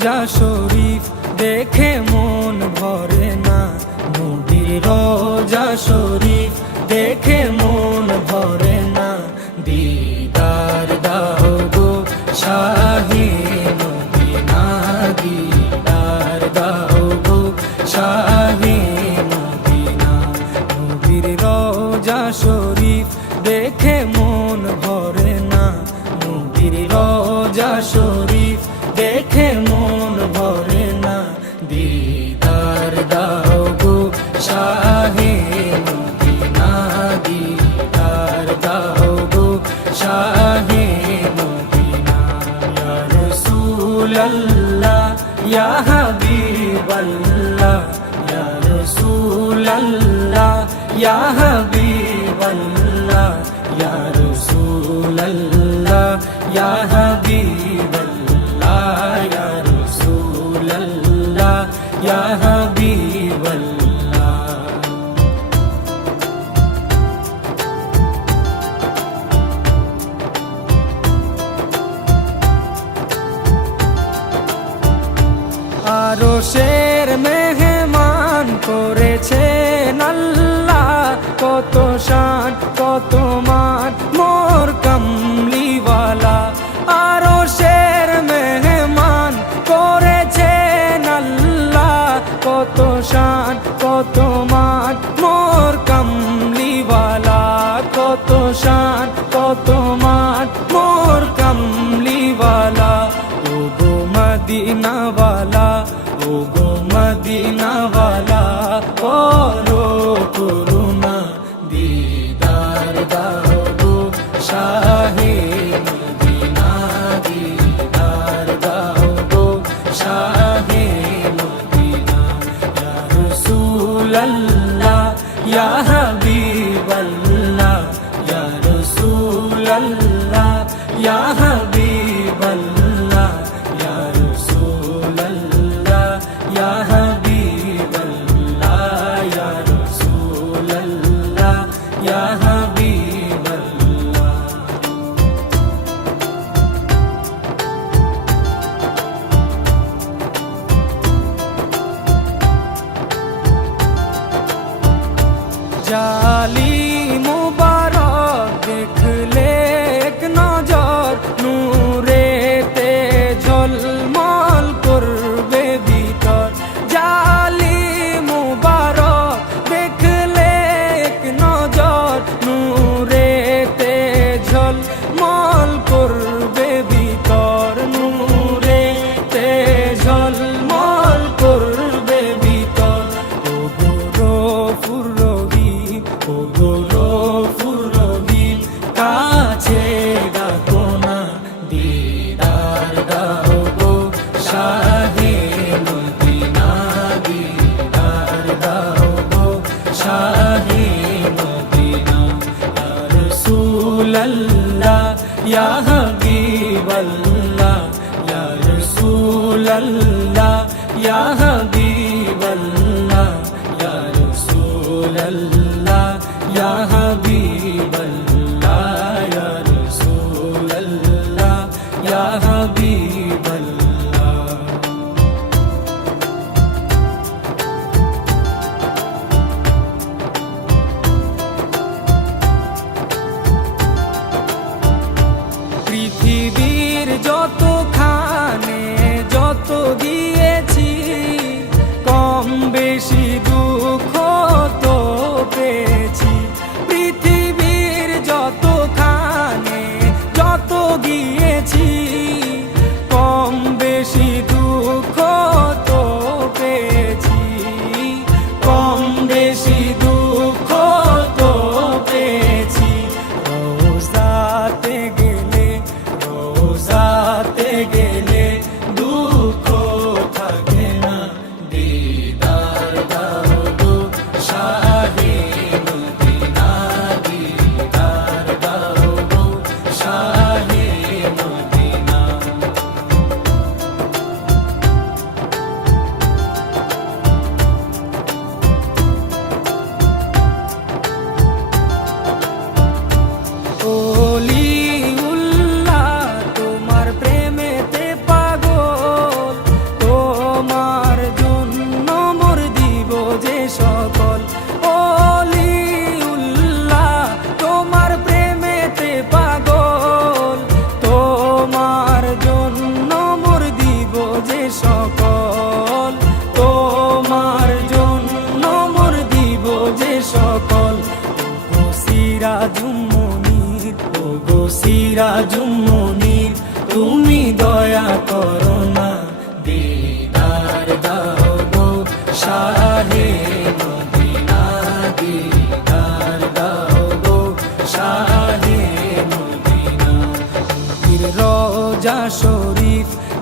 রোজা শরীফ দেখে মন ভরে না, নবীর রোজা শরীফ দেখে মন ভরে না। দিদার দাও গো শাহে মদিনা, দিদার দাও গো শাহে মদিনা। নবীর রোজা শরীফ দেখে মন ভরে না, নবীর রোজা শরীফ দেখে মন ভরে না। দিদার দাও গো শাহে মদিনা, দিদার দাও গো শাহে মদিনা। ইয়া রাসূলাল্লাহ ইয়া হাবিবাল্লাহ, ইয়া রাসূলাল্লাহ ইয়া হাবিবাল্লাহ, ইয়া রাসূলাল্লাহ ইয়া হাবিবাল্লাহ, ইয়া রাসূলাল্লাহ ইয়া হাবিবাল্লাহ। আরশের মেহমান করেছেন আল্লাহ, কত শান কত মান মোর কামলিওয়ালা। আরশের মেহমান করেছেন আল্লাহ, কত শান কত মান মোর কামলিওয়ালা, কত শান কত মান মোর কামলিওয়ালা। ও গো মদিনাওয়ালা, ও গো মদিনাওয়ালা, করো করুণা, দিদার দাও গো শাহে মদিনা, দিদার দাও গো শাহে মদিনা। ইয়া রাসূলাল্লাহ ইয়া হাবিবাল্লাহ, ইয়া রাসূলাল্লাহ ইয়া হাবিবাল্লাহ, ইয়া রাসূলাল্লাহ ইয়া হাবিবাল্লাহ, ইয়া রাসূলাল্লাহ ইয়া হাবিবাল্লাহ। জালি মুবারক দেখলে এক নজর, নূরেতে ঝলমল করবে ভিতর। জালি মুবারক দেখলে এক নজর, নূরেতে ঝলমল করবে ভিতর, নূরেতে ঝলমল করবে ভিতর। ও গো গফুর রহিম, ও গো গফুর রহিম, কাছে ডাকো না, দিদার দাও গো শাহে মদিনা, দিদার দাও গো শাহে মদিনা। ইয়া রাসূলাল্লাহ ইয়া হাবিবাল্লাহ, ইয়া রাসূলাল্লাহ ইয়া হাবিবাল্লাহ, ইয়া রাসূলাল্লাহ ইয়া হাবিবাল্লাহ, ইয়া রাসূলাল্লাহ ইয়া হাবিবাল্লাহ। পৃথিবীর যতখানে যত দিয়েছি, কম বেশি দুঃখ তো পেয়েছি।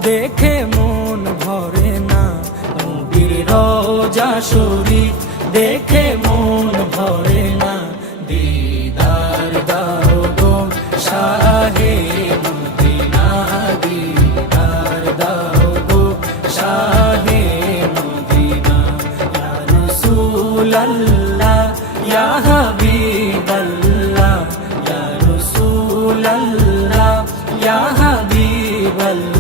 দেখে মন ভরে না, নবীর রওজা শরীফ দেখে মন ভরে না। দিদার দাও গো শাহে মদিনা, দিদার দাও গো শাহে মদিনা। ইয়া রাসূলাল্লাহ ইয়া হাবিবাল্লাহ, ইয়া রাসূলাল্লাহ ইয়া হাবিবাল্লাহ।